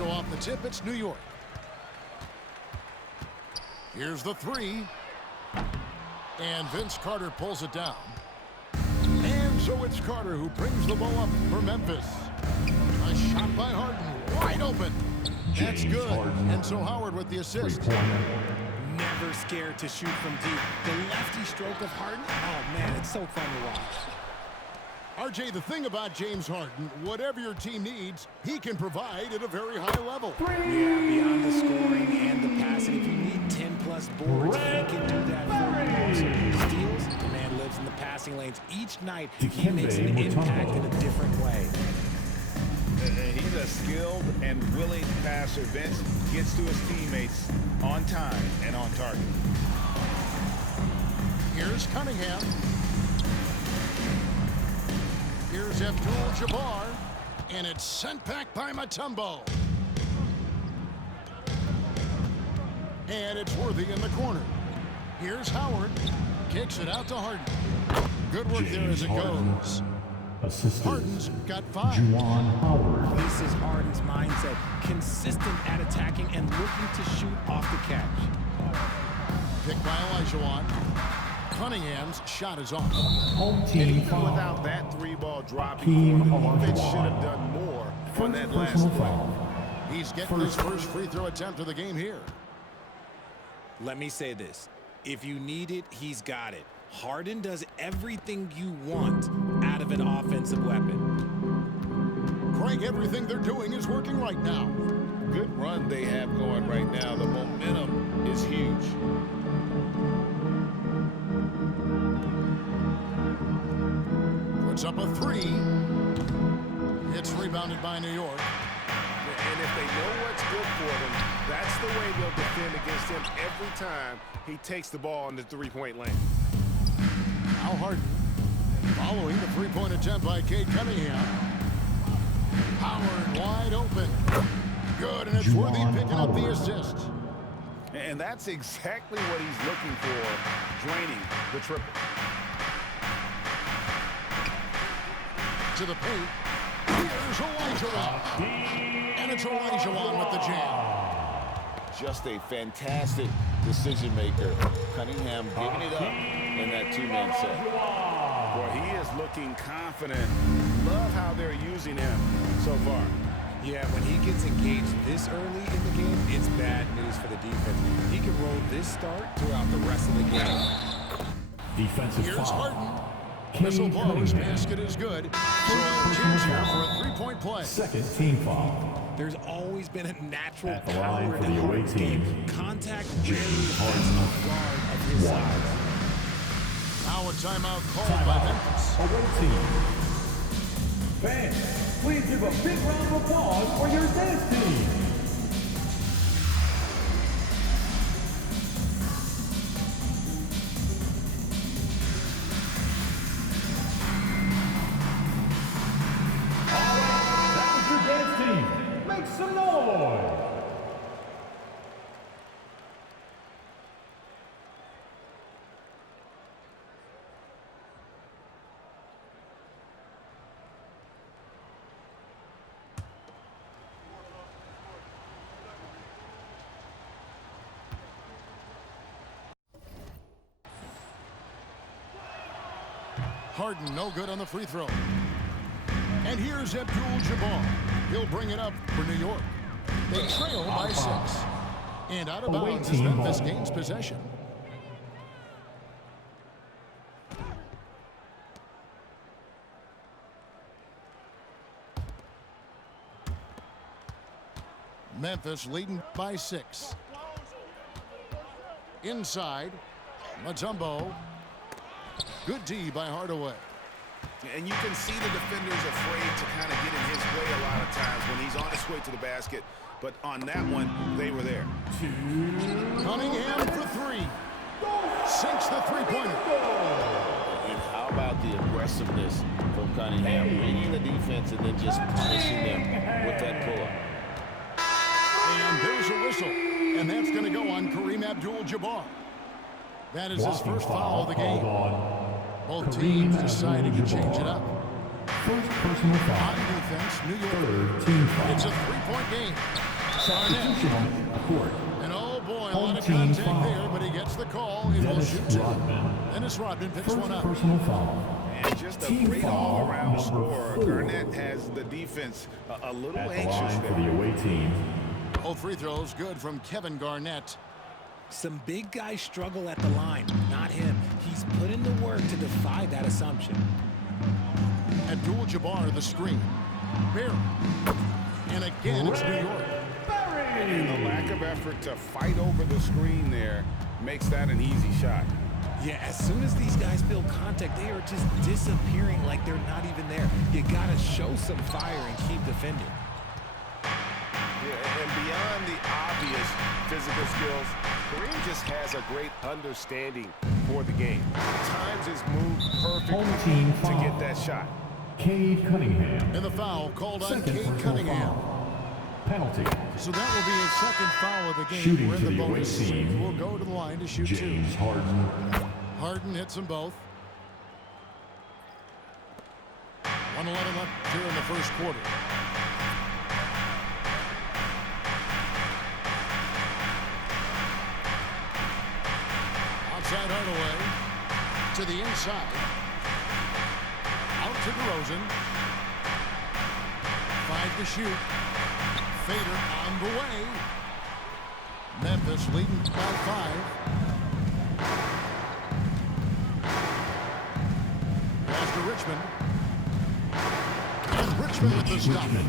So off the tip, it's New York. Here's the three. And Vince Carter pulls it down. And so it's Carter who brings the ball up for Memphis. A shot by Harden, wide open. That's good. And so Howard with the assist. Never scared to shoot from deep. The lefty stroke of Harden, oh man, it's so fun to watch. RJ, the thing about James Harden, whatever your team needs, he can provide at a very high level. Yeah, beyond the scoring and the passing, if you need 10-plus boards, he can do that for you also. Steals, the man lives in the passing lanes. Each night, he makes an impact in a different way. He's a skilled and willing passer. Vince gets to his teammates on time and on target. Here's Cunningham. Here's Abdul-Jabbar, and it's sent back by Mutombo. And it's Worthy in the corner. Here's Howard, kicks it out to Harden. Good work there as it goes. Harden's got 5. Juwan Howard. This is Harden's mindset, consistent at attacking and looking to shoot off the catch. Picked by Olajuwon. Cunningham's shot is off. Home And team even foul. without that three-ball dropping, Team the defense Olajuwon. should have done more on that last Personal play. foul. He's getting his first free throw attempt of the game here. Let me say this. If you need it, he's got it. Harden does everything you want out of an offensive weapon. Craig, everything they're doing is working right now. Good run they have going right now. The momentum is huge. Puts up a 3. It's rebounded by New York. And if they know what's good for them, that's the way they'll defend against him every time he takes the ball in the three-point lane. Now Harden following the three-point attempt by Cade Cunningham. Howard wide open. Good, and it's Worthy picking up the assist. And that's exactly what he's looking for, draining the triple. To the paint. Here's Olajuwon. And it's Olajuwon with the jam. Just a fantastic decision maker. Cunningham giving it up in that two-man set. Boy, he is looking confident. Love how they're using him so far. Yeah, when he gets engaged this early in the game, it's bad news for the defense. He can roll this start throughout the rest of the game. Defensive Here's foul. Harden. Cade Whistle blows. Cunningham. Basket is good. So a chance here for a three-point play. Second team foul. There's always been a natural At the line power for to the away Harden's team. game. Contact rarely affects a guard of his size. Now a timeout called by Memphis. Away team. Fans, please give a big round of applause for your dance team. All right, that was your dance team. Make some noise. Harden no good on the free throw. And here's Abdul-Jabbar. He'll bring it up for New York. They trail by 6. And out of Away bounds as team Memphis ball. gains possession. Memphis leading by 6. Inside, Mutombo. Good D by Hardaway. And you can see the defenders afraid to kind of get in his way a lot of times when he's on his way to the basket. But on that one, they were there. Cunningham for 3. Sinks the three-pointer. And how about the aggressiveness from Cunningham, reading the defense and then just punishing them with that pull-up. And there's a whistle. And that's going to go on Kareem Abdul-Jabbar. That is his first foul of the game. Both teams deciding to change it up. First personal On foul. defense, New York. Third team foul. It's a three-point game. Substitution on the court. And oh boy, a Home lot of team contact foul. there, but he gets the call. He will Dennis shoot two. Rodman. Dennis Rodman picks First one up. personal foul. And just a Team great foul all-around number scorer. 4. Garnett has the defense a little At the anxious line for there. the away team. Both free throws good from Kevin Garnett. Some big guys struggle at the line, not him. He's put in the work to defy that assumption. Abdul-Jabbar the screen. Barry. And again, it's New York. And the lack of effort to fight over the screen there makes that an easy shot. Yeah, as soon as these guys feel contact, they are just disappearing like they're not even there. You gotta show some fire and keep defending. Yeah, and beyond the obvious physical skills, Kareem just has a great understanding for the game. Times his move Home perfectly team to foul. get that shot. Cade Cunningham. And the foul called on Second Cade personal Cunningham. foul. Penalty. So that will be his second foul of the game. Shooting We're in to the the away bonus. team. Will go to the line to shoot James two. Harden. Harden hits them both. 1:11 left here in the first quarter. Outside Hardaway to the inside. Out to DeRozan. 5 to shoot. Fader on the way. Memphis leading by 5. Pass to Richmond. And Richmond with the stop. The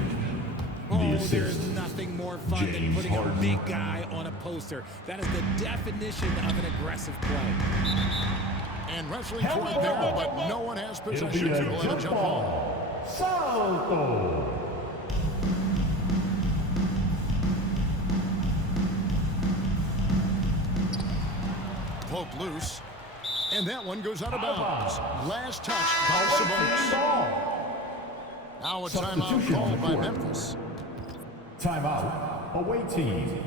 Oh, assist. there's nothing more fun than James putting Harden. a big guy on a poster. That is the definition of an aggressive play. And wrestling for it there, but no one has It'll possession. be a Will jump jump ball. ball. Salto. Poke loose. And that one goes out of bounds. Last touch by Sabonis. Now a timeout Substitution on called the by court. Memphis. Timeout. Away team.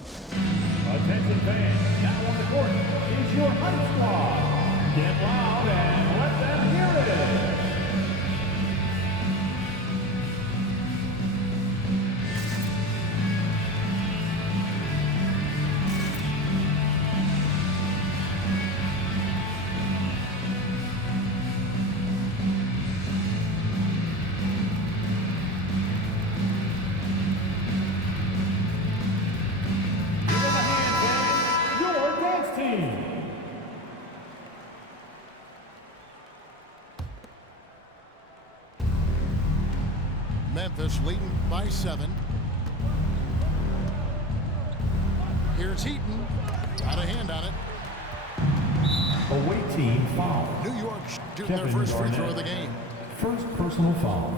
Attention fans, now on the court is your Hype Squad. Get loud and let them hear it. Give them a hand, fans. Your dance team. Memphis leading by 7. Here's Heaton. Got a hand on it. Away team foul. New York shooting their Kevin first free Garnett. throw of the game. First personal foul.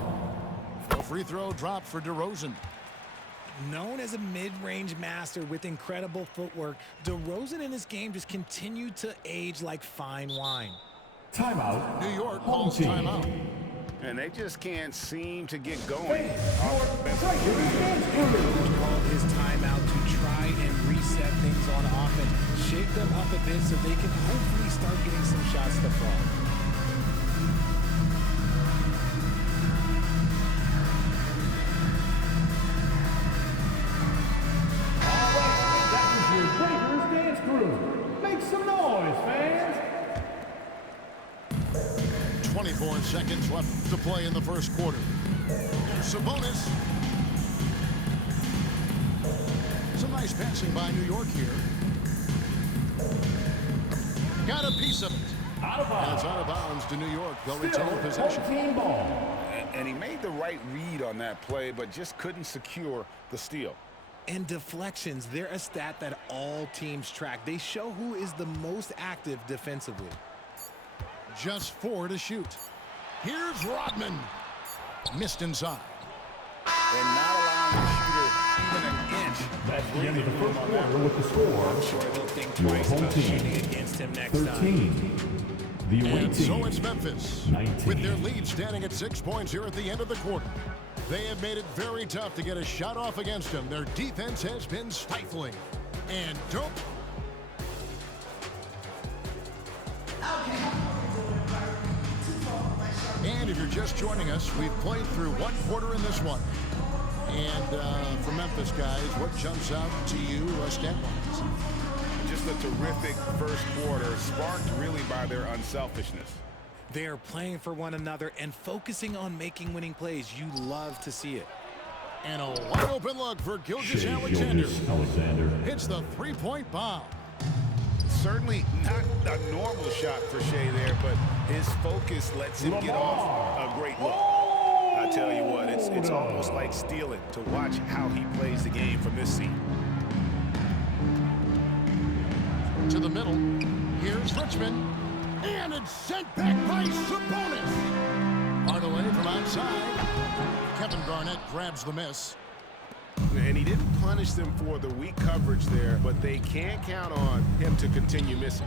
A free throw dropped for DeRozan. Known as a mid-range master with incredible footwork, DeRozan in this game just continued to age like fine wine. Timeout. New York Home calls team. timeout. And they just can't seem to get going. Called his timeout to try and reset things on offense, shake them up a bit so they can hopefully start getting some shots to fall. That was your Breakers dance crew. Make some noise, fans. 24 seconds left to play in the first quarter. Sabonis. Some nice passing by New York here. Got a piece of it. Out of And it's bounds. out of bounds to New York. They'll Still retain possession. home team ball. And he made the right read on that play, but just couldn't secure the steal. And deflections, they're a stat that all teams track. They show who is the most active defensively. Just 4 to shoot. Here's Rodman. Missed inside. And not allowing the shooter even an inch. That's the end of the first quarter with the score. I'm sure they'll think Your twice home about team. shooting against him next time. 13. The away And team. so it's Memphis. 19. With their lead standing at 6 points here at the end of the quarter. They have made it very tough to get a shot off against them. Their defense has been stifling. And don't. Okay. And if you're just joining us, we've played through one quarter in this one. And for Memphis, guys, what jumps out to you stat-wise? Just a terrific first quarter, sparked really by their unselfishness. They're playing for one another and focusing on making winning plays. You love to see it. And a wide open look for Gilgeous-Alexander. Hits the three-point bomb. Certainly not a normal shot for Shea there, but his focus lets him get off a great look. I tell you what, it's almost like stealing to watch how he plays the game from this seat. To the middle. Here's Richmond. And it's sent back by Sabonis. Hardaway from outside. Kevin Garnett grabs the miss. And he didn't punish them for the weak coverage there, but they can't count on him to continue missing.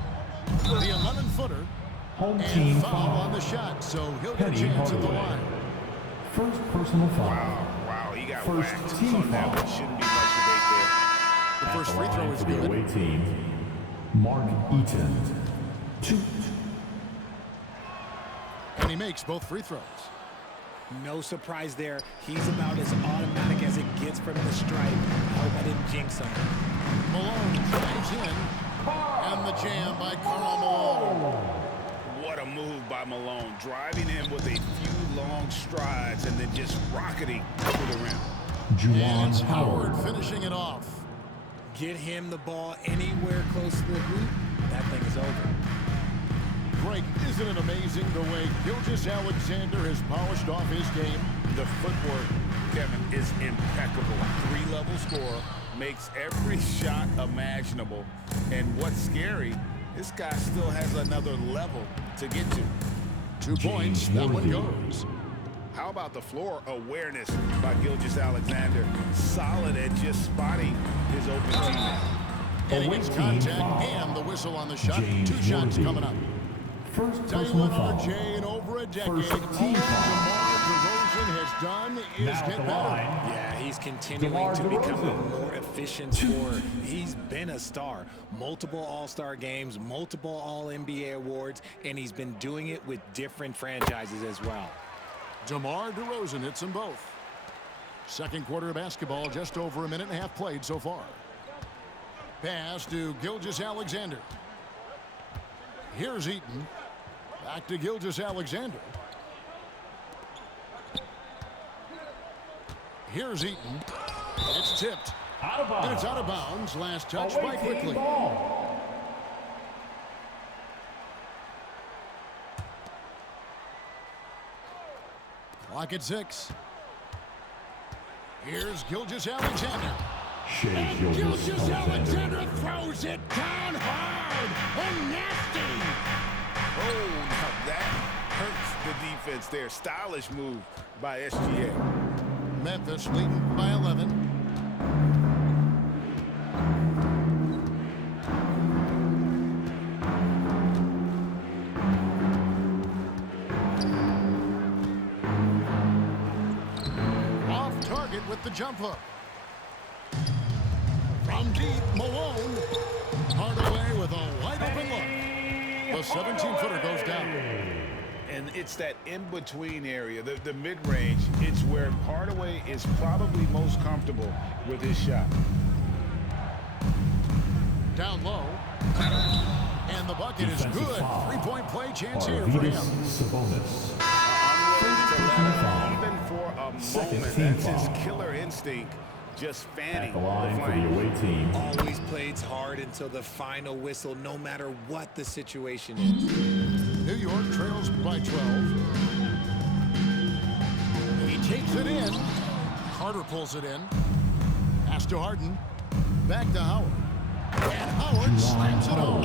The 11-footer. Home And team foul on the shot, so he'll get a Penny chance at the Hardaway. line. First personal foul. Wow, he got First whacked team on that foul. one. Shouldn't be much debate there. The first At free throw line is for the good. away team, Mark Eaton. 2. And he makes both free throws. No surprise there. He's about as automatic as it gets from the stripe. I hope I didn't jinx him. Malone drives in. And the jam by Karl Malone. What a move by Malone, driving in with a few long strides and then just rocketing to the rim. And Juwan it's Howard Howard. finishing it off. Get him the ball anywhere close to the hoop, that thing is over. Greg, isn't it amazing the way Gilgeous-Alexander has polished off his game? The footwork, Kevin, is impeccable. 3-level scorer, makes every shot imaginable. And what's scary, this guy still has another level to get to. 2 points, that one goes. How about the floor awareness by Gilgeous-Alexander? Solid at just spotting his open teammate. And he Away gets team contact foul. and the whistle on the shot. James 2 shots Worthy. coming up. First Tell you personal what, foul. RJ, in over a decade, First all team DeMar foul. DeRozan has done is Now at get the better. line, Yeah, he's continuing DeMar to become a DeRozan. more efficient scorer. He's been a star. Multiple All-Star games, multiple All-NBA awards, and he's been doing it with different franchises as well. DeMar DeRozan hits them both. Second quarter of basketball, just over a minute and a half played so far. Pass to Gilgeous-Alexander. Here's Eaton. Back to Gilgeous-Alexander. Here's Eaton. It's tipped. out of And bounds. it's out of bounds. Last touch Away by team Quickly. ball. Clock at 6. Here's Gilgeous-Alexander. Shea Gilgeous-Alexander throws it down hard and nasty. Oh, now that hurts the defense there. Stylish move by SGA. Memphis leading by 11. Off target with the jump hook. From deep, Malone. Hardaway with a wide open look. The 17-footer goes down. And it's that in-between area, the mid-range. It's where Hardaway is probably most comfortable with his shot. Down low. And the bucket is Defensive good. foul. 3-point play chance here for Arvydas him. Sabonis. Unwilling to personal let foul. him, even for a Second moment. team That's his foul. killer instinct, just fanning At the line for the flame. away team, Always plays hard until the final whistle, no matter what the situation is. New York trails by 12. He takes it in. Carter pulls it in. Pass to Harden. Back to Howard. And Howard slams it home.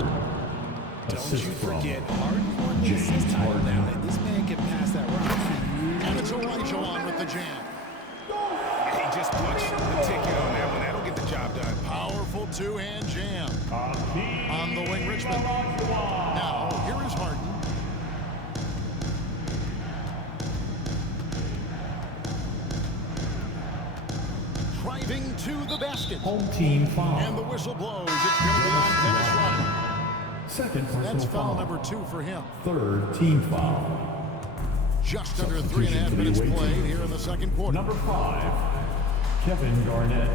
Don't assist you from forget, Harden won the James assist title Harden. now. This man can pass that rock. And it's Olajuwon with the jam. He just punched the ticket on that one. That'll get the job done. Powerful two-hand jam. On the wing, Richmond. Olajuwon. Now, here is Harden. Driving to the basket. Home team And the foul. whistle blows. It's going to be on Dennis Rodman. Second That's personal foul foul. number 2 for him. Third team foul. Just under 3.5 minutes played here in the second quarter. Number 5, Kevin Garnett.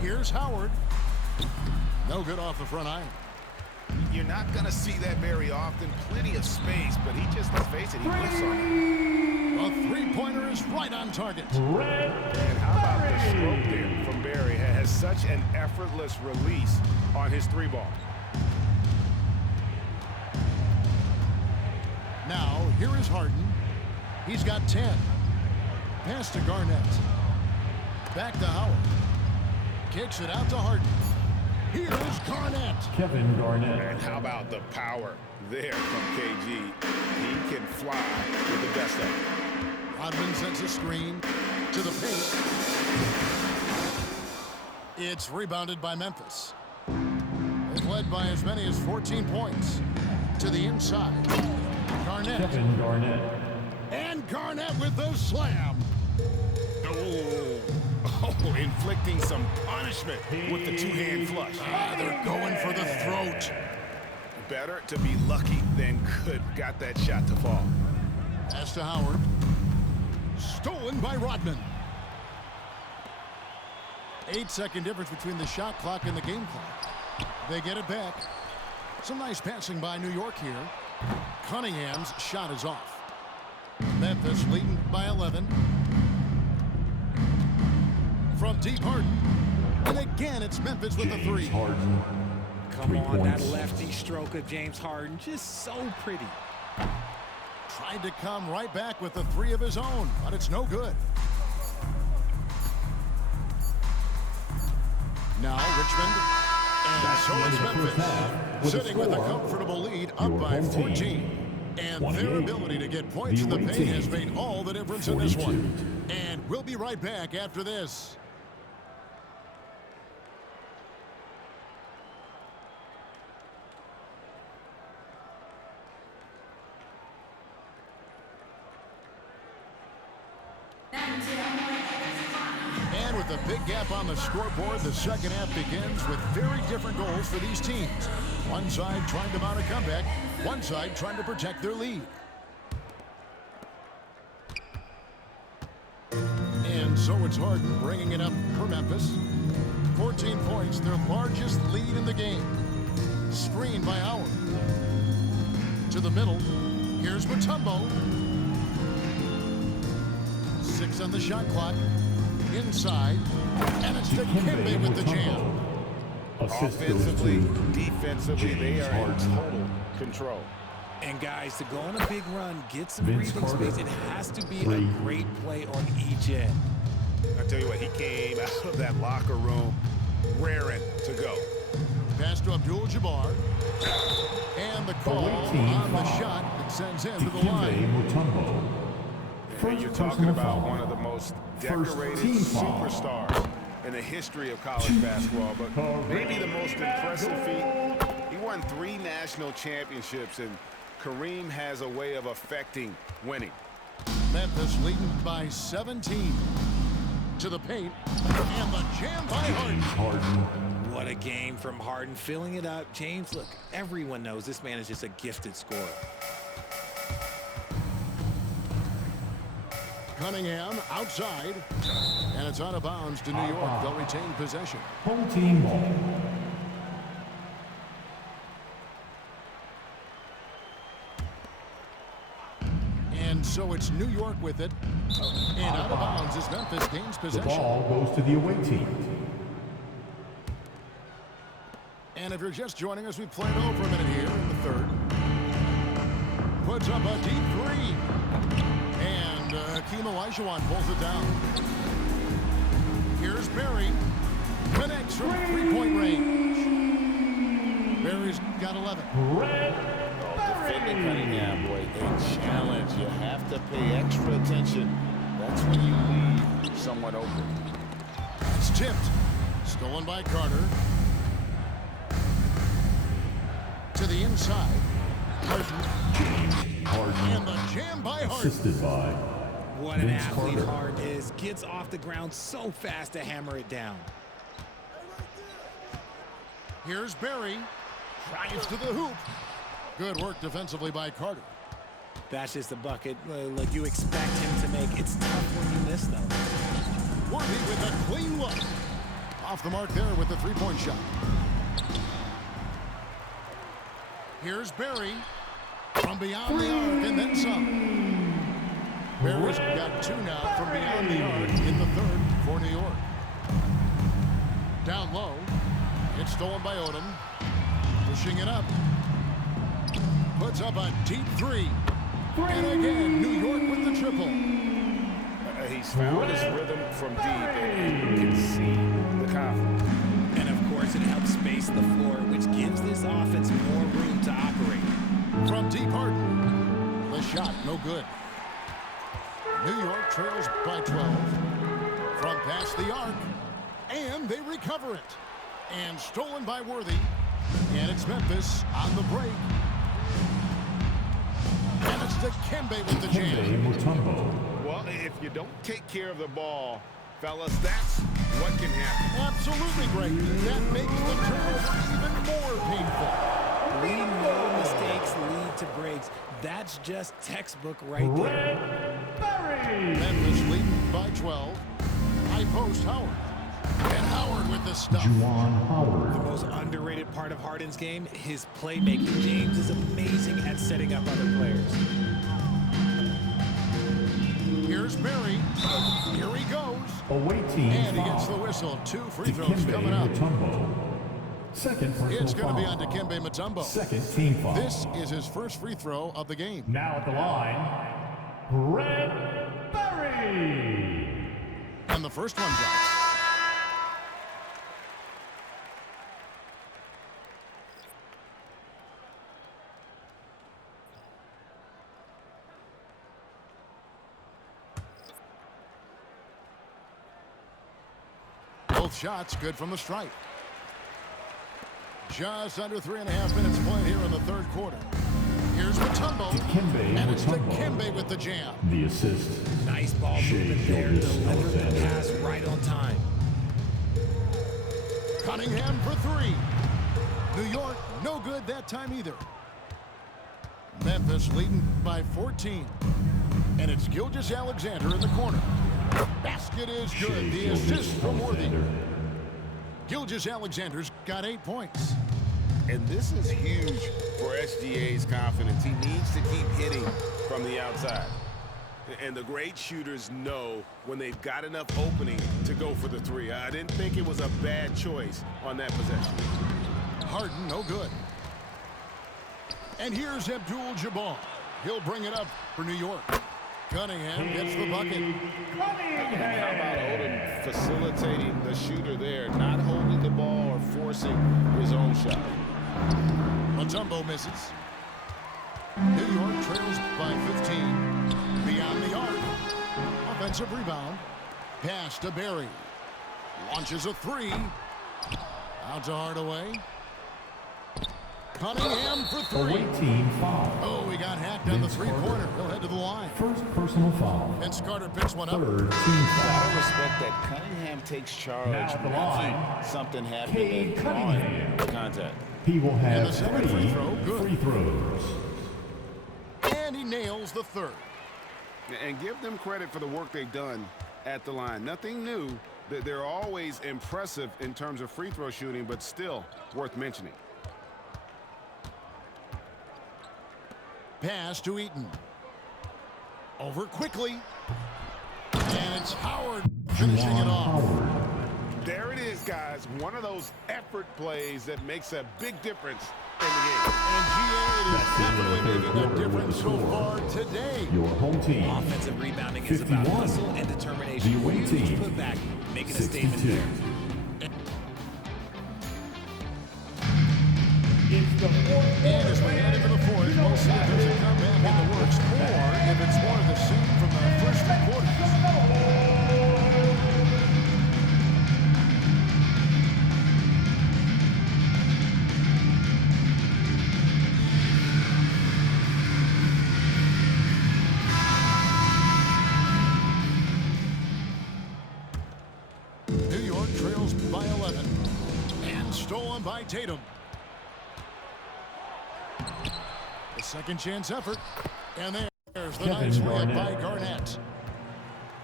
Here's Howard. No good off the front iron. You're not going to see that very often. Plenty of space, but he just, let's face it, he whiffs on it. A three-pointer is right on target. And how about the stroke there from Barry? Has such an effortless release on his three ball. Now, here is Harden. He's got 10. Pass to Garnett. Back to Howard. Kicks it out to Harden. Here's Garnett. Kevin Garnett. And how about the power there from KG? He can fly with the best of it. Rodman sends a screen to the paint. It's rebounded by Memphis. They've led by as many as 14 points. To the inside. Garnett. Kevin Garnett. And Garnett with the slam. Oh, inflicting some punishment with the two-hand flush. They're going for the throat. Better to be lucky than good. Got that shot to fall. Pass to Howard. Stolen by Rodman. 8-second difference between the shot clock and the game clock. They get it back. Some nice passing by New York here. Cunningham's shot is off. Memphis leading by 11. From deep, Harden. And again, it's Memphis with the three. Harden. Come on, that lefty stroke of James Harden, just so pretty. Tried to come right back with the three of his own, but it's no good. Now Richmond, and so is Memphis, sitting with a comfortable lead up by 14. And their ability to get points in the paint has made all the difference in this one. And we'll be right back after this. And with a big gap on the scoreboard, the second half begins with very different goals for these teams. One side trying to mount a comeback, one side trying to protect their lead. And so it's Harden bringing it up for Memphis. 14 points, their largest lead in the game. Screen by Howard. To the middle, here's Mutombo. 6 on the shot clock. Inside, and it's Dikembe with the jam. Offensively, defensively, they are in total control. And guys, to go on a big run, get some breathing space, it has to be a great play on each end. I tell you what, he came out of that locker room raring to go. Pass to Abdul-Jabbar. And the call on the shot that sends him to the line. And you're talking about one of the most decorated superstars in the history of college basketball, but maybe the most impressive feat. He won 3 national championships, and Kareem has a way of affecting winning. Memphis leading by 17. To the paint, and the jam by Harden. What a game from Harden, filling it up. James, look, everyone knows this man is just a gifted scorer. Cunningham outside, and it's out of bounds to New York. They'll retain possession. Home team ball. And so it's New York with it, and out of bounds as Memphis gains possession. The ball goes to the away team. And if you're just joining us, we played over a minute here in the third. Puts up a deep three. And Hakeem Olajuwon pulls it down. Here's Barry. Connects from three-point range. Barry's got 11. Defending Cunningham, boy, a challenge. You have to pay extra attention. That's when you leave someone open. It's tipped. Stolen by Carter. To the inside. Harden. And the jam by Harden. Assisted by What an Vince athlete Carter. Harden is. Gets off the ground so fast to hammer it down. Here's Barry. Drives to the hoop. Good work defensively by Carter. That's just a bucket like you expect him to make. It's tough when you miss them. Worthy with a clean look. Off the mark there with the three-point shot. Here's Barry from beyond the arc and then some. Barry's got two now from beyond the arc in the third for New York. Down low. It's stolen by Odom. Pushing it up. Puts up a deep three. And again, New York with the triple. He's found his rhythm from deep, and you can see the confidence. And of course, it helps space the floor, which gives this offense more room to operate. From deep Harden. The shot, no good. New York trails by 12. From past the arc. And they recover it. And stolen by Worthy. And it's Memphis on the break. And it's Dikembe with the jam. Well, if you don't take care of the ball, fellas, that's what can happen. Absolutely great. That makes the turnover even more painful. We know mistakes lead to breaks. That's just textbook right there. Memphis leading by 12. High post Howard. And Howard with the stuff. The most underrated part of Harden's game, his playmaking. James is amazing at setting up other players. Here's Barry. Here he goes. Awaiting And he foul. gets the whistle. 2 free throws Dikembe coming up. Mutombo. Second personal It's going to be foul. on Dikembe Mutombo. Second team foul. This is his first free throw of the game. Now at the line, Brett Berry. And the first one drops. Both shots good from the stripe. Just under 3.5 minutes played here in the third quarter. Here's Mutombo. Dikembe And it's Mutombo. Dikembe with the jam. The assist. Nice ball Shea movement there. Delivered the Gilgeous-Alexander. pass right on time. Cunningham for three. New York, no good that time either. Memphis leading by 14. And it's Gilgeous-Alexander in the corner. Basket is good. Shea The assist from Worthy. Gilgeous-Alexander. Gilgeous-Alexander's got 8 points. And this is huge for SGA's confidence. He needs to keep hitting from the outside. And the great shooters know when they've got enough opening to go for the three. I didn't think it was a bad choice on that possession. Harden, no good. And here's Abdul-Jabbar. He'll bring it up for New York. Cunningham gets the bucket. And how about Odom facilitating the shooter there, not holding the ball or forcing his own shot. Mutombo misses. New York trails by 15. Beyond the arc. Offensive rebound. Pass to Barry. Launches a three. Out to Hardaway. Cunningham for three. Awaiting foul. Oh, he got hacked on the three-pointer. He'll head to the line. First personal foul. Vince Carter picks one up. Third team foul. I respect that Cunningham takes charge Now at the line, after something happened Cade and Cunningham. drawing contact. He will And have the second 3 free throw, good. free throws. And he nails the third. And give them credit for the work they've done at the line. Nothing new. They're always impressive in terms of free throw shooting, but still worth mentioning. Pass to Eaton. Over quickly. And it's Howard finishing it off. There it is, guys. One of those effort plays that makes a big difference in the game. And GA is definitely making a difference so far today. Your home team. Offensive rebounding is about 51. hustle and determination. The away Huge team. putback, making a statement 62. there. It's the fourth. And as we head into the fourth, we'll see if there's a comeback in the works or if it's more of the same from the first 3 quarters. New York trails by 11 and stolen by Tatum. The second chance effort, and there. There's the nice layup by Garnett.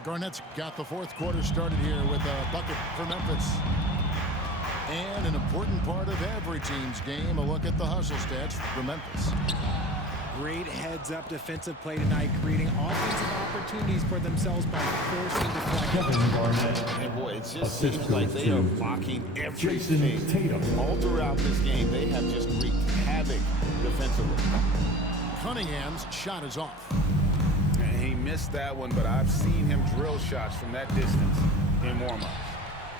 Garnett's got the fourth quarter started here with a bucket for Memphis. And an important part of every team's game, a look at the hustle stats for Memphis. Great heads-up defensive play tonight, creating offensive opportunities for themselves by forcing deflections. And boy, it just seems like they are blocking everything. All throughout this game, they have just wreaked havoc defensively. Cunningham's shot is off. And he missed that one, but I've seen him drill shots from that distance in warm-ups.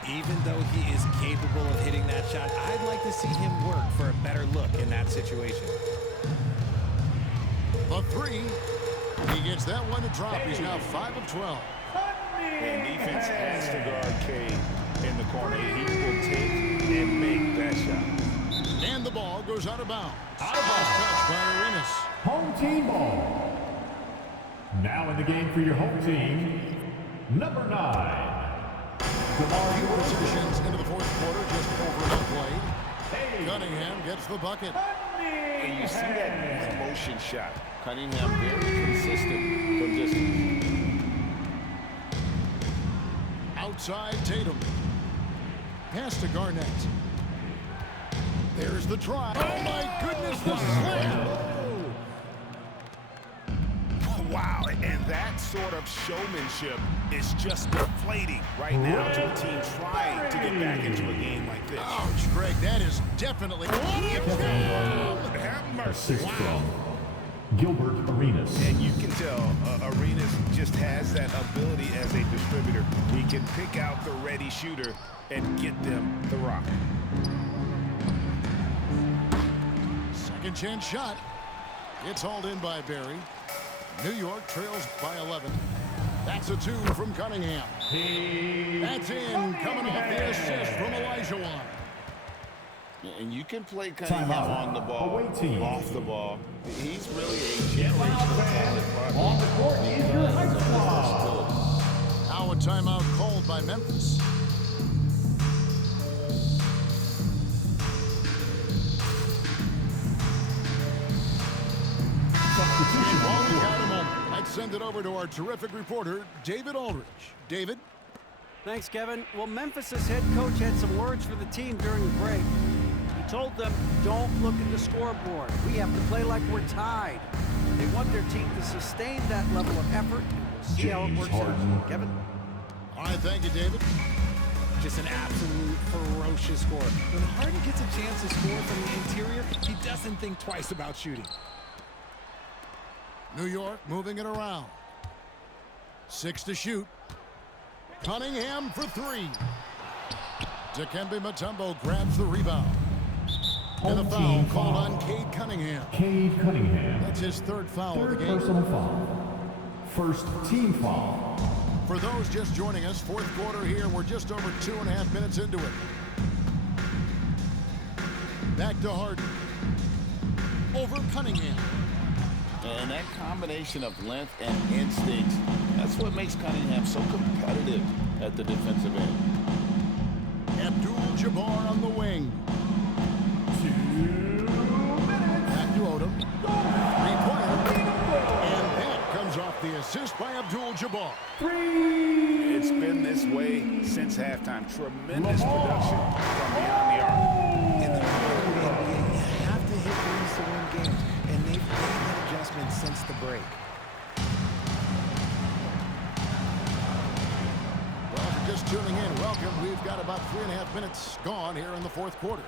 Even though he is capable of hitting that shot, I'd like to see him work for a better look in that situation. The three. He gets that one to drop. He's now 5 of 12. And defense has to guard Cade in the corner. He will take and make that shot. And the ball goes out of bounds. Out of bounds touch by Arenas. Home team ball. Now in the game for your home team, number 9. Few possessions into the fourth quarter, just over and played. Cunningham gets the bucket. And you see that one motion shot. Cunningham very consistent from distance. Outside Tatum. Pass to Garnett. There's the try. Oh my goodness, the slam. Wow, and that sort of showmanship is just deflating right now to a team trying to get back into a game like this. Ouch, Greg, that is definitely... Have mercy. Assist from Gilbert Arenas. And you can tell Arenas just has that ability as a distributor. He can pick out the ready shooter and get them the rock. Second chance shot. It's hauled in by Barry. New York trails by 11. That's a 2 from Cunningham. That's in, coming off the assist from Olajuwon. And you can play Cunningham on the ball, off the ball. He's really a generational talent. On the court is your high squad. Now a timeout called by Memphis. Let's send it over to our terrific reporter, David Aldridge. David? Thanks, Kevin. Well, Memphis's head coach had some words for the team during the break. He told them, don't look at the scoreboard. We have to play like we're tied. They want their team to sustain that level of effort. We'll see how it works out. Kevin? All right, thank you, David. Just an absolute ferocious score. When Harden gets a chance to score from the interior, he doesn't think twice about shooting. New York moving it around. 6 to shoot. Cunningham for 3. Dikembe Mutombo grabs the rebound. And a foul called on Cade Cunningham. Cade Cunningham. That's his third foul of the game. Personal foul. First team foul. For those just joining us, fourth quarter here. We're just over 2.5 minutes into it. Back to Harden. Over Cunningham. And that combination of length and instincts, that's what makes Cunningham so competitive at the defensive end. Abdul-Jabbar on the wing. 2 minutes. Back to Odom. Three-pointer. And that comes off the assist by Abdul-Jabbar. 3. It's been this way since halftime. Tremendous production from beyond the arc. In the NBA, you have to hit threes to win games, and they've made that adjustment since the break. Well, if you're just tuning in, welcome. We've got about 3.5 minutes gone here in the fourth quarter.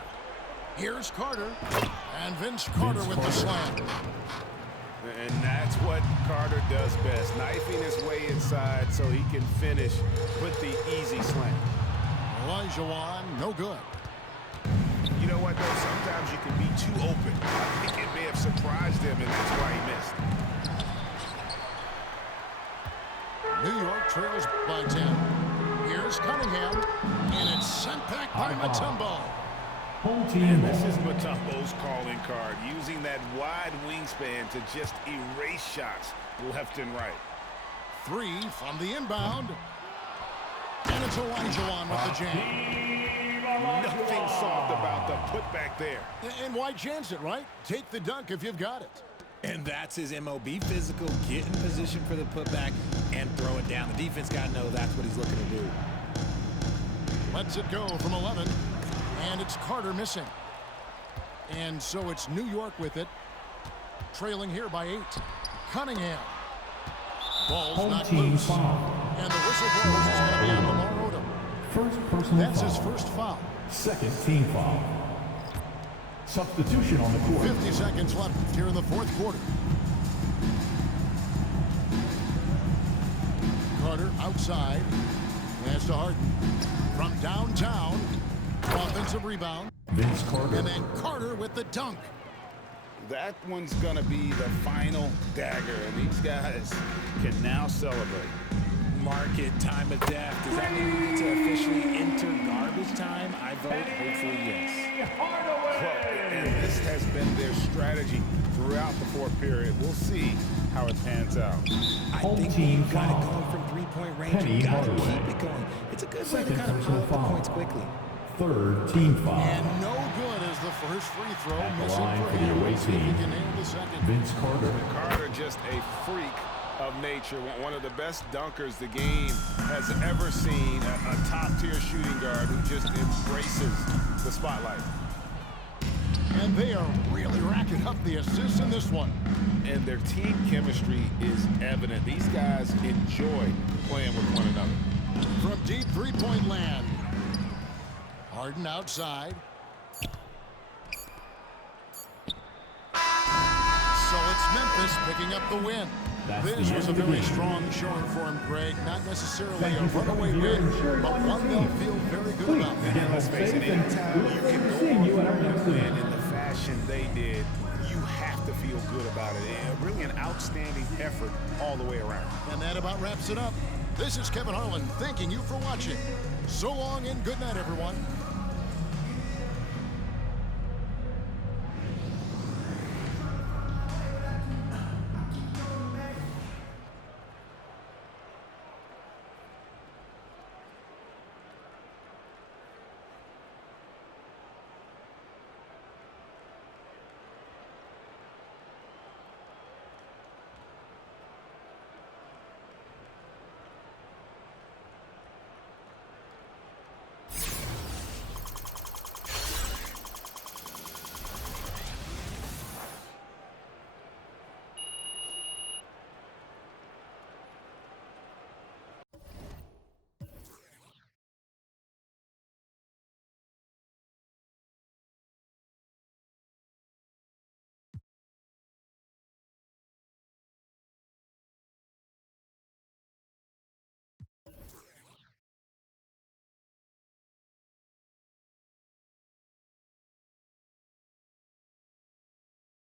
Here's Carter, and Vince Carter with the slam. And that's what Carter does best, knifing his way inside so he can finish with the easy slam. Olajuwon, no good. You know what, though? Sometimes you can be too open. I think it may have surprised him, and that's why he missed. New York trails by 10. Here's Cunningham, and it's sent back by Mutombo. Home team. And this is Mutombo's calling card, using that wide wingspan to just erase shots left and right. 3 from the inbound. And it's Olajuwon with the jam. Nothing soft about the putback there. And why chance it, right? Take the dunk if you've got it. And that's his MO. Be physical, get in position for the putback, and throw it down. The defense got to know that's what he's looking to do. Lets it go from 11, and it's Carter missing. And so it's New York with it, trailing here by 8. Cunningham. Ball's Home not team loose. foul. And the whistle blows. It's going to be on Lamar Odom. First personal That's foul. his first foul. Second team foul. Substitution on the court. 50 seconds left here in the fourth quarter. Carter outside. Pass to Harden. From downtown. Offensive rebound. Vince Carter. And then Carter with the dunk. That one's going to be the final dagger, and these guys can now celebrate. Market time of death. Does that mean we get to officially enter garbage time? I vote hopefully yes. Well, and this has been their strategy throughout the fourth period. We'll see how it pans out. I Home think team we've got foul. it going from three-point range. Penny We've got to Hardaway. keep it going. It's a good way to Second kind of personal pile up the foul. points quickly. Third team foul. And no good as the first free throw. At the Missing line for for the him. away See if he team. can nail the second. Vince Carter. Carter, just a freak of nature, one of the best dunkers the game has ever seen, a top-tier shooting guard who just embraces the spotlight. And they are really racking up the assists in this one. And their team chemistry is evident. These guys enjoy playing with one another. From deep three-point land. Harden outside. So it's Memphis picking up the win. That's This the was a end of the very game. strong showing for him, Greg. Not necessarily Thank a you for runaway coming here win, and cheering but on your one they'll team. feel very good Please, about. again, Let's face it, anytime you can go seeing you on at our next win event. in the fashion they did, you have to feel good about it. Really an outstanding effort all the way around. And that about wraps it up. This is Kevin Harlan thanking you for watching. So long and good night, everyone.